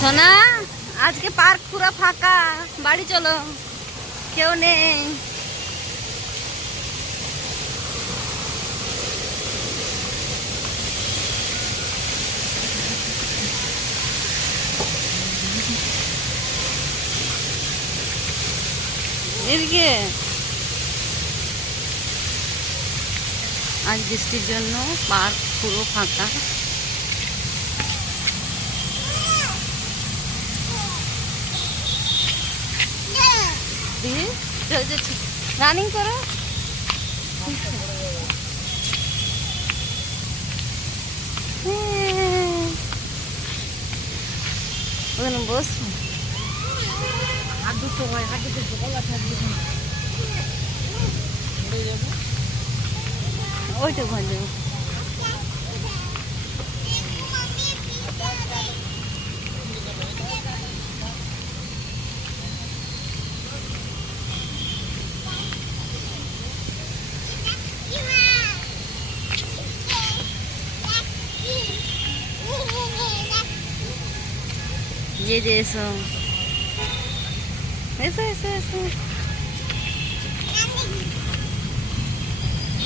সোনা, আজকে পার্ক পুরো ফাঁকা, বাড়ি চলো, কেউ নেই। এদিকে আজ বৃষ্টির জন্য পার্ক পুরো ফাঁকা। রানিং করো। ওখানে বসো। ওইটা ভালো। ये যে এসো এসো এসো এসো,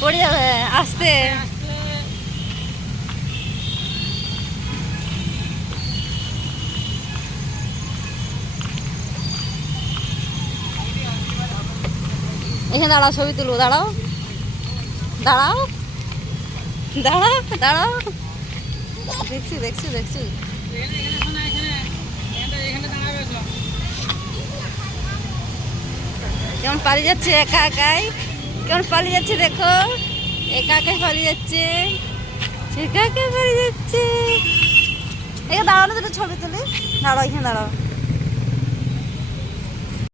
পড়ে যাবে আসতে। এখানে দাঁড়াও, ছবি তুলবো, দাঁড়াও দাঁড়াও দাঁড়াও দাঁড়াও, দেখছি দেখছি দেখছি। কেমন পালিয়ে যাচ্ছে একা একাই, কেমন পালিয়ে যাচ্ছে দেখো, একা একাই পালিয়ে যাচ্ছে, একা একাই পালিয়ে যাচ্ছে। এখানে দাঁড়ানো, দুটো ছবি তুলি, দাঁড়াও এখানে দাঁড়াও।